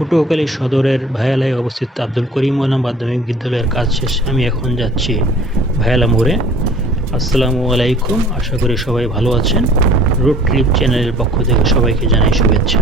পটুয়াখালী সদরের ভায়ালায় অবস্থিত আব্দুল করিম মাধ্যমিক বিদ্যালয়ের কাজ শেষে আমি এখন যাচ্ছি ভায়ালা মোড়ে। আসসালামু আলাইকুম, আশা করি সবাই ভালো আছেন। রোড ট্রিপ চ্যানেলের পক্ষ থেকে সবাইকে জানাই শুভেচ্ছা।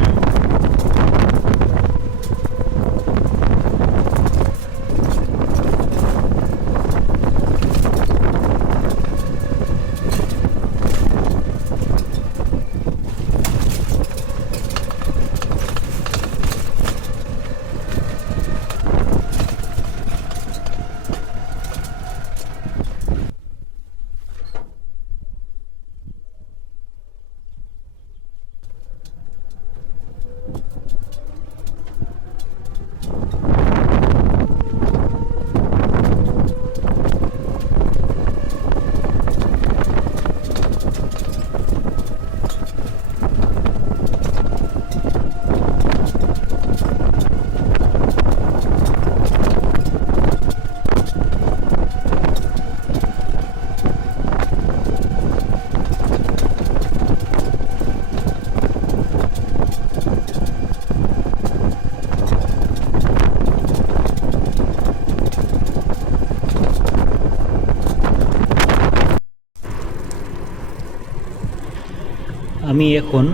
আমি এখন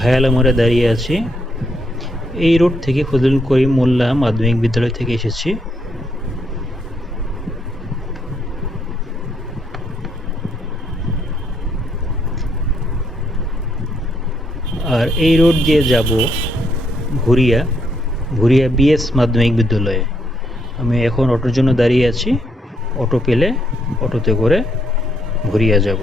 ভায়ালা মোড়ে দাঁড়িয়ে আছি। এই রোড থেকে ফজলুল করিম মোল্লা মাধ্যমিক বিদ্যালয় থেকে এসেছি। আর এই রোড দিয়ে যাব ভুরিয়া বিএস মাধ্যমিক বিদ্যালয়ে। আমি এখন অটোর জন্য দাঁড়িয়ে আছি। অটো পেলে অটোতে করে ভুরিয়া যাব।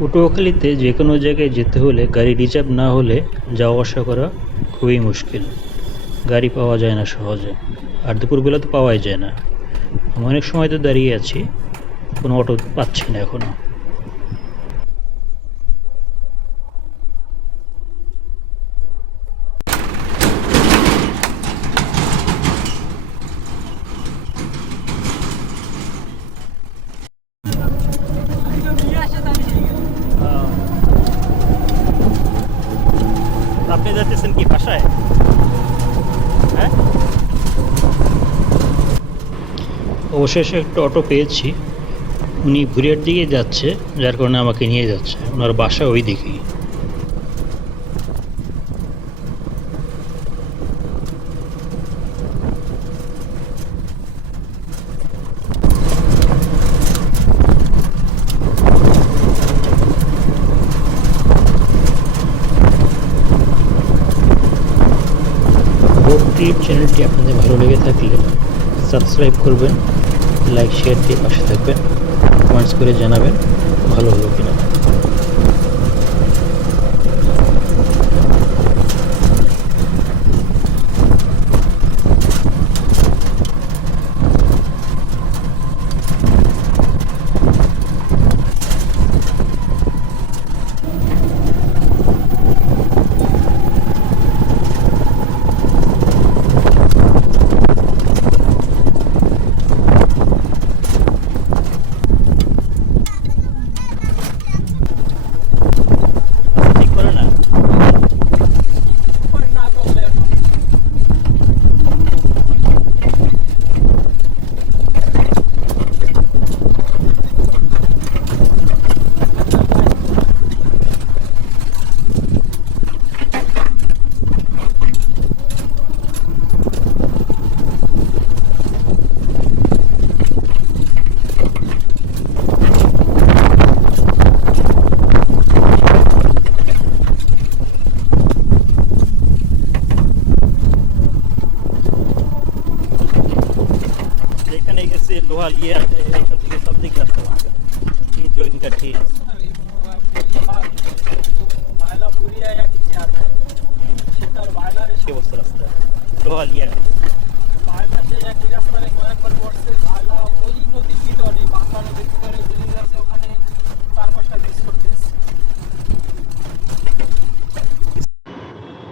পটুয়াখালীতে যে কোনো জায়গায় যেতে হলে গাড়ি রিজার্ভ না হলে যাওয়া আসা করা খুবই মুশকিল। গাড়ি পাওয়া যায় না সহজে, আর দুপুরবেলা তো পাওয়াই যায় না। আমি অনেক সময় তো দাঁড়িয়ে আছি, কোনো অটো পাচ্ছি না এখনও। আপনি যাচ্ছেন কি বাসায়? হ্যাঁ, অবশেষে একটা অটো পেয়েছি। উনি ভুরিয়ার দিকে যাচ্ছে, যার কারণে আমাকে নিয়ে যাচ্ছে। ওনার বাসা ওই দিকেই। রোড ট্রিপ চ্যানেলটি আপনাদের ভালো লেগে থাকলে সাবস্ক্রাইব করবেন, লাইক শেয়ার দিয়ে পাশে থাকবেন, কমেন্টস করে জানাবেন ভালো হলো কিনা। ঠিক করে না। যেখানে গেছে লোহাল ইয়ে এইসব থেকে সব দিকে রাস্তা ভাঙা, কিন্তু ওইদিনকার ঠিক কি অবস্থা রাস্তা লোহাল ইয়ে।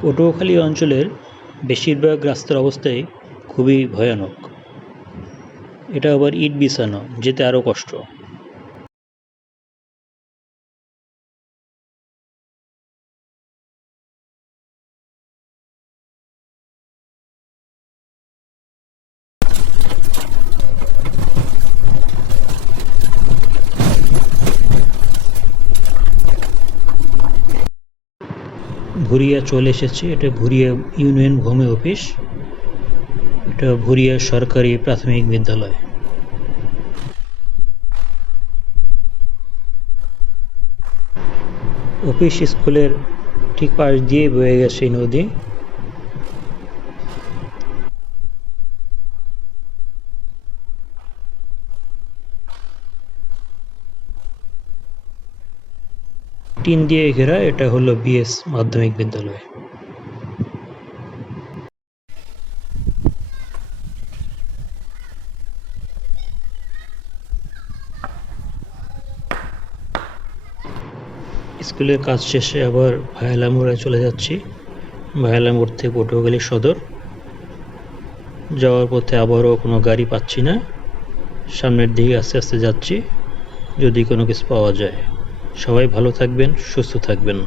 পটুয়াখালী অঞ্চলের বেশিরভাগ রাস্তার অবস্থাই খুবই ভয়ানক। এটা আবার ইট বিছানো, যেতে আরও কষ্ট। ভুরিয়া চলে এসেছে। এটা ভুরিয়া ইউনিয়ন ভূমি অফিস। এটা ভুরিয়া সরকারি প্রাথমিক বিদ্যালয়। অফিস স্কুলের ঠিক পাশ দিয়ে বয়ে গেছে এই নদী। টিন দিয়ে ঘেরা। এটা হলো বিএস মাধ্যমিক বিদ্যালয়। স্কুলের কাজ শেষে আবার ভায়ালা মোড়ে চলে যাচ্ছি। ভায়ালা মোড় থেকে পটুয়াখালী সদর যাওয়ার পথে আবারও কোনো গাড়ি পাচ্ছি না। সামনের দিকে আস্তে আস্তে যাচ্ছি, যদি কোনো কিছু পাওয়া যায়। সবাই ভালো থাকবেন, সুস্থ থাকবেন।